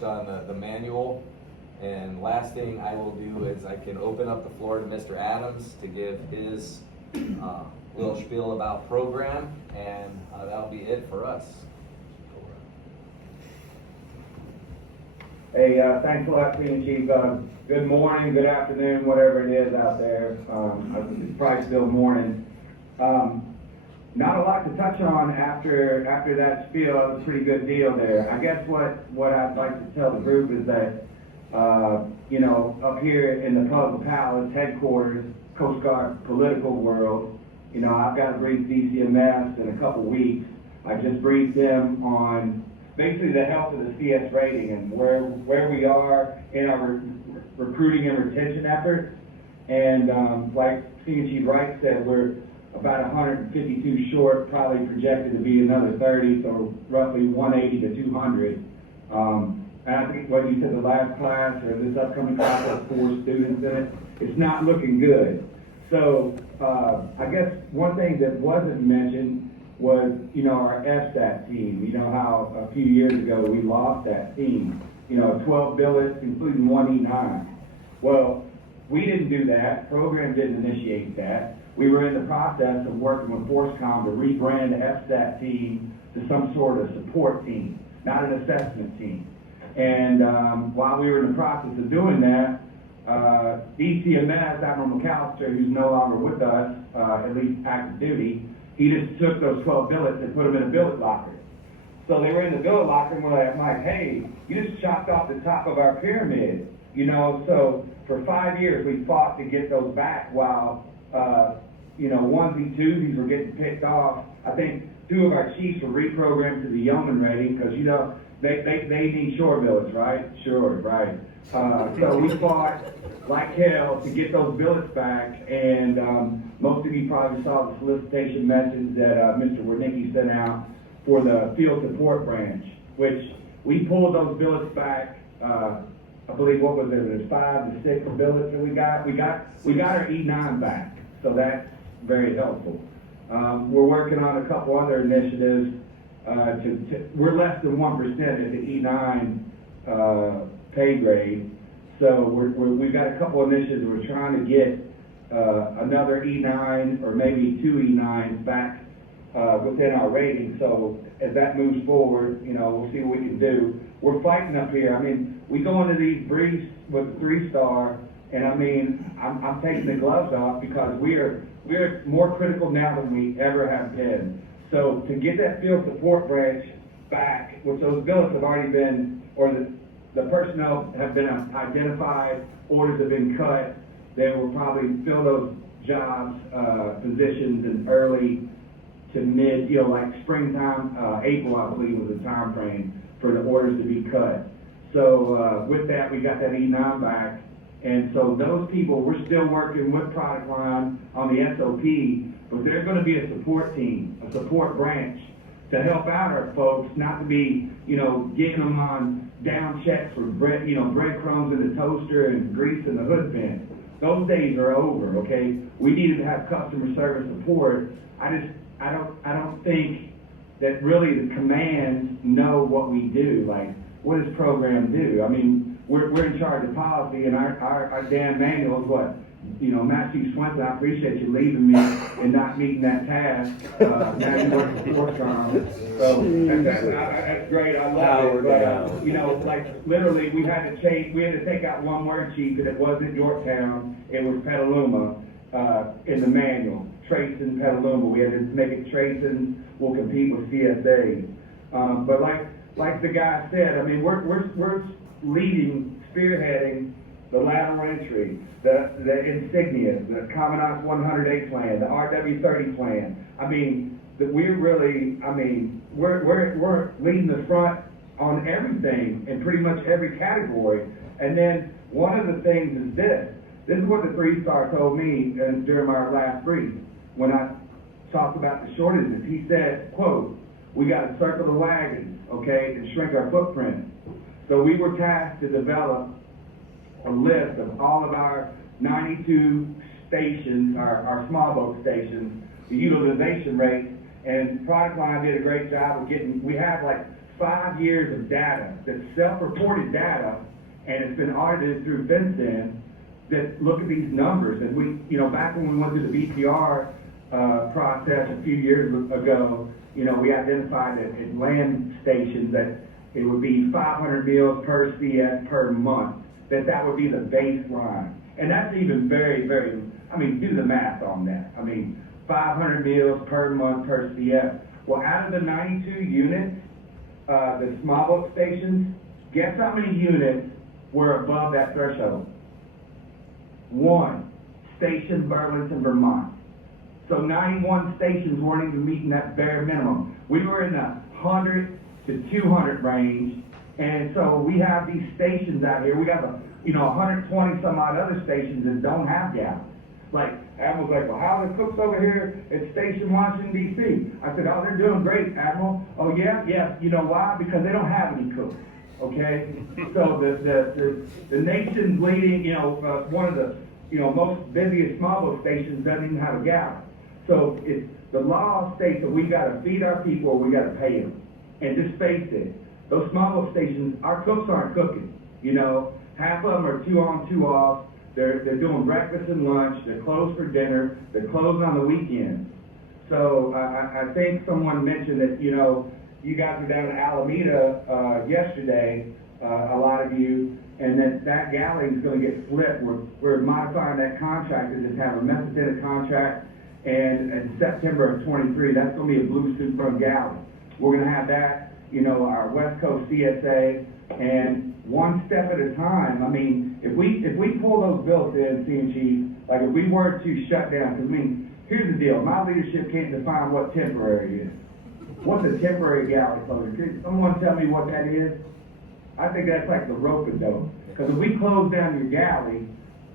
touched on the manual. And last thing I will do is I can open up the floor to Mr. Adams to give his little spiel about program, and that'll be it for us. Hey, thanks a lot, Senior Chief. Good morning, good afternoon, whatever it is out there. It's probably still morning. Not a lot to touch on after that spiel. It was a pretty good deal there. I guess what I'd like to tell the group is that, you know, up here in the Puzzle Palace headquarters, Coast Guard political world, you know, I've got to brief DCMS in a couple weeks. I just briefed them on basically the health of the CS rating and where we are in our recruiting and retention efforts. And like Senior Chief Wright said, we're about 152 short, probably projected to be another 30, so roughly 180 to 200. And I think what you said, the last class or this upcoming class has 4 students in it. It's not looking good. So I guess one thing that wasn't mentioned was, you know, our FSAT team. You know how a few years ago we lost that team. You know, 12 billets, including 1 E9. Well, we didn't do that. Program didn't initiate that. We were in the process of working with FORCECOM to rebrand the FSAT team to some sort of support team, not an assessment team. And while we were in the process of doing that, DCMS, Admiral McAllister, who's no longer with us, at least active duty, he just took those 12 billets and put them in a billet locker. So they were in the billet locker and we're like, hey, you just chopped off the top of our pyramid. You know, so for 5 years we fought to get those back while, you know, onesie, twosies were getting picked off. I think 2 of our chiefs were reprogrammed to the yeoman rating because, you know, they need shore billets, right? Sure, right. So we fought like hell to get those billets back, and most of you probably saw the solicitation message that Mr. Wernicke sent out for the field support branch, which we pulled those billets back. I believe, what was it? There's 5 to 6 billets that we got. We got our E9 back, so that's very helpful. We're working on a couple other initiatives. We're less than 1% at the E9 pay grade, so we've got a couple initiatives. We're trying to get another E9 or maybe 2 E9s back within our rating. So as that moves forward, you know, we'll see what we can do. We're fighting up here. I mean, we go into these briefs with a 3-star, and I mean, I'm taking the gloves off because we're more critical now than we ever have been. So to get that field support branch back, which those billets have already been, or the personnel have been identified, orders have been cut, they will probably fill those jobs, positions in early to mid, you know, like springtime, April, I believe was the time frame for the orders to be cut. So with that, we got that E9 back. And so those people, we're still working with product line on the SOP, but they're going to be a support team, a support branch to help out our folks, not to be, you know, getting them on down checks for bread, you know, breadcrumbs in the toaster and grease in the hood vent. Those days are over, okay? We needed to have customer service support. I don't think that really the commands know what we do. Like, what does program do? I mean, we're in charge of policy, and our damn manual is what? You know, Master Chief Swenson, I appreciate you leaving me and not meeting that task. Now you work for FORCECOM. So that's great. I love it. But you know, like literally, we had to take out one word, Chief, and it wasn't Yorktown. It was Petaluma in the manual. TRACEN, Petaluma. We had to make it TRACEN. We'll compete with CSA. But like the guy said, I mean, we're leading, spearheading the lateral entry, the insignia, the Commandant's 100A plan, the RW30 plan. I mean, we're really, I mean, we're leading the front on everything in pretty much every category. And then one of the things is this. This is what the 3-star told me during our last brief when I talked about the shortages. He said, quote, we got to circle the wagons, okay, and shrink our footprint. So we were tasked to develop a list of all of our 92 stations, our small boat stations, the utilization rates, and product line did a great job of getting, we have like 5 years of data, that's self-reported data, and it's been audited through FINCEN, that look at these numbers. And we, you know, back when we went through the BPR process a few years ago, you know, we identified at land stations that it would be 500 meals per CS per month, that would be the baseline. And that's even very, very, I mean, do the math on that. I mean, 500 meals per month per CS. Well, out of the 92 units, the small boat stations, guess how many units were above that threshold? 1, Station Burlington, Vermont. So 91 stations weren't even meeting that bare minimum. We were in the 100 to 200 range, and so we have these stations out here. We got 120 some odd other stations that don't have gallons. Like, Admiral's like, well, how are the cooks over here at Station Washington, D.C.? I said, oh, they're doing great, Admiral. Oh, yeah? Yeah. You know why? Because they don't have any cooks, okay? So the nation's leading, one of the, most busiest small boat stations doesn't even have a gallon. So the law states that we got to feed our people or we got to pay them. And just face it, those small boat stations, our cooks aren't cooking, Half of them are 2 on, 2 off. They're doing breakfast and lunch. They're closed for dinner. They're closed on the weekends. So I think someone mentioned that, you guys were down in Alameda yesterday, a lot of you, and that galley is going to get flipped. We're modifying that contract to just have a method contract, and in September of 23, that's going to be a blue suit front galley. We're going to have that, our West Coast CSA, and one step at a time. I mean, if we pull those bills in, CMG, like if we were to shut down, because here's the deal, my leadership can't define what temporary is. What's a temporary galley closure? Could someone tell me what that is? I think that's like the rope-a-dope. Because if we close down your galley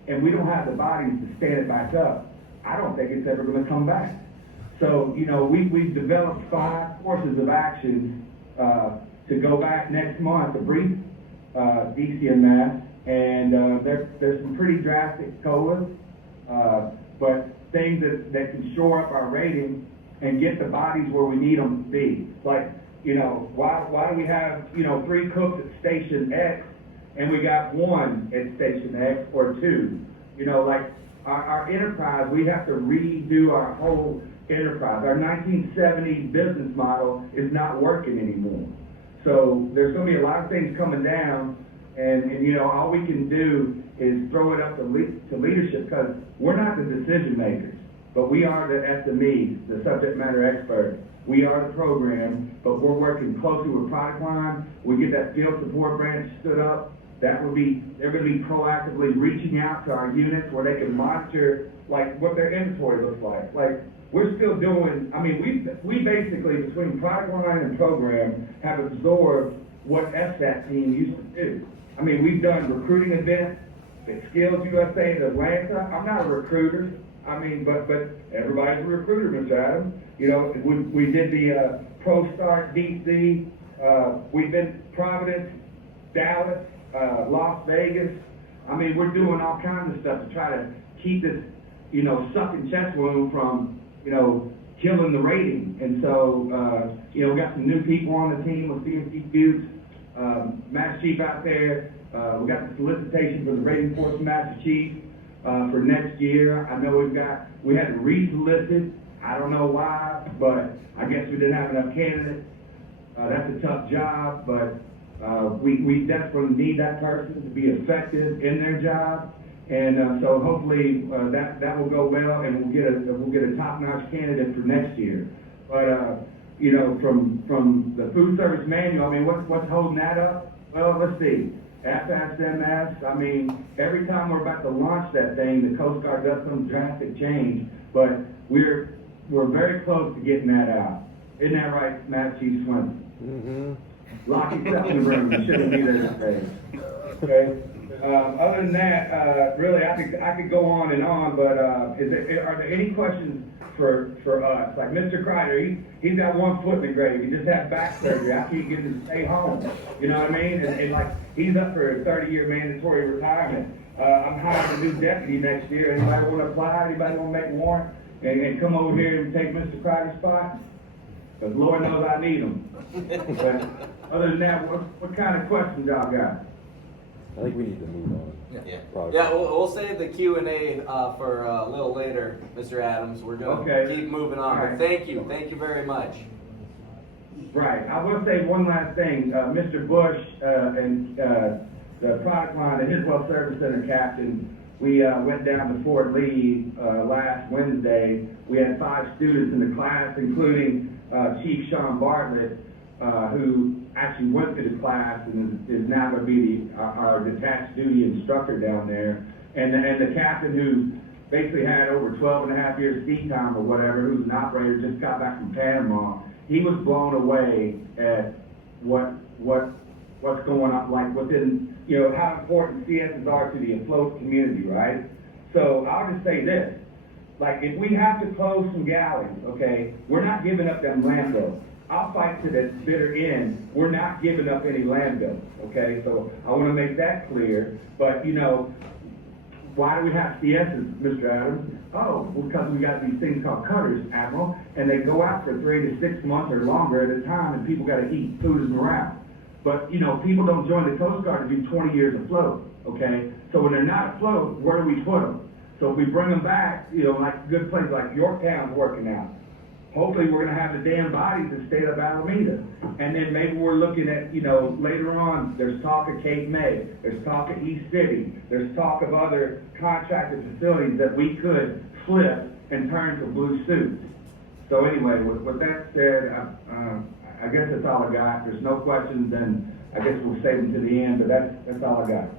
and we don't have the bodies to stand it back up, I don't think it's ever going to come back. So, we've developed 5 courses of action to go back next month to brief DCMS, and there's some pretty drastic COLAs, but things that can shore up our rating and get the bodies where we need them to be. Like, why do we have, 3 cooks at Station X and we got 1 at Station X or 2? Like our enterprise, we have to redo our whole enterprise. Our 1970 business model is not working anymore. So there's going to be a lot of things coming down, and all we can do is throw it up to leadership, because we're not the decision makers, but we are the SMEs, the subject matter experts. We are the program, but we're working closely with product line. We get that field support branch stood up. They're going to be proactively reaching out to our units where they can monitor like what their inventory looks like. Like, we're still doing, we basically, between product line and program, have absorbed what SAT team used to do. We've done recruiting events at Skills USA in Atlanta. I'm not a recruiter. But everybody's a recruiter, Mr. Adams. We did the Pro Start DC. We've been Providence, Dallas, Las Vegas. We're doing all kinds of stuff to try to keep this, sucking chest wound from, killing the rating. And so, we got some new people on the team with CMC Fuchs, Master Chief out there. We got the solicitation for the Rating Force Master Chief for next year. I know we had to re-solicit. I don't know why, but I guess we didn't have enough candidates. That's a tough job, but we desperately need that person to be effective in their job. And so hopefully that will go well, and we'll get a top-notch candidate for next year. But from the food service manual, what's holding that up? Well, let's see. FSMS, every time we're about to launch that thing, the Coast Guard does some drastic change, but we're very close to getting that out. Isn't that right, Master Chief Swinton? Mm-hmm. Lock yourself in the room. You shouldn't be there today. Okay. Other than that, really, I could go on and on, but are there any questions for us? Like Mr. Kreider, he's got 1 foot in the grave. He just had back surgery. I can't get him to stay home. You know what I mean? And like, he's up for a 30-year mandatory retirement. I'm hiring a new deputy next year. Anybody want to apply? Anybody want to make a warrant and come over here and take Mr. Kreider's spot? Because Lord knows I need him. But Other than that, what kind of questions y'all got? I think we need to move on. Yeah. Probably. Yeah, we'll save the Q&A for a little later, Mr. Adams. We're gonna Okay. keep moving on, All but right. thank you very much. Right, I will say one last thing, Mr. Bush, and, the product line, the Hiswell Service Center captain, we, went down to Fort Lee, last Wednesday. We had 5 students in the class, including, Chief Sean Bartlett, who actually went to the class and is now gonna be our detached duty instructor down there. And the captain who basically had over 12 and a half years seat time or whatever, who's an operator, just got back from Panama. He was blown away at what's going on, like within, you know, how important CSs are to the afloat community, right? So I'll just say this, like if we have to close some galleys, okay, we're not giving up them landfills. I'll fight to the bitter end, we're not giving up any landfills, okay? So I wanna make that clear, but you know, why do we have CSs, Mr. Adams? Oh, because we got these things called cutters, Admiral, and they go out for 3 to 6 months or longer at a time, and people gotta eat, food is around. But, you know, people don't join the Coast Guard to do 20 years afloat, okay? So when they're not afloat, where do we put them? So if we bring them back, you know, like good places like Yorktown's working out. Hopefully, we're gonna have the damn bodies that stayed up Alameda. And then maybe we're looking at, you know, later on, there's talk of Cape May, there's talk of East City, there's talk of other contracted facilities that we could flip and turn to blue suits. So anyway, with that said, I guess that's all I got. There's no questions, and I guess we'll save them to the end, but that's all I got.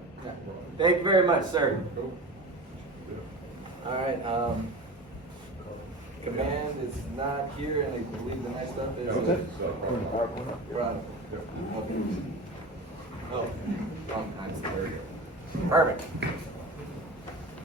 Thank you very much, sir. All right, command is not here, and I believe the next up is. Right. Oh, wrong time, sorry. Perfect.